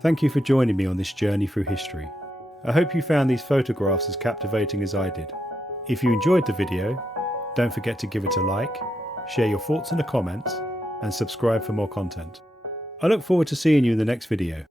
Thank you for joining me on this journey through history. I hope you found these photographs as captivating as I did. If you enjoyed the video, don't forget to give it a like, share your thoughts in the comments, and subscribe for more content. I look forward to seeing you in the next video.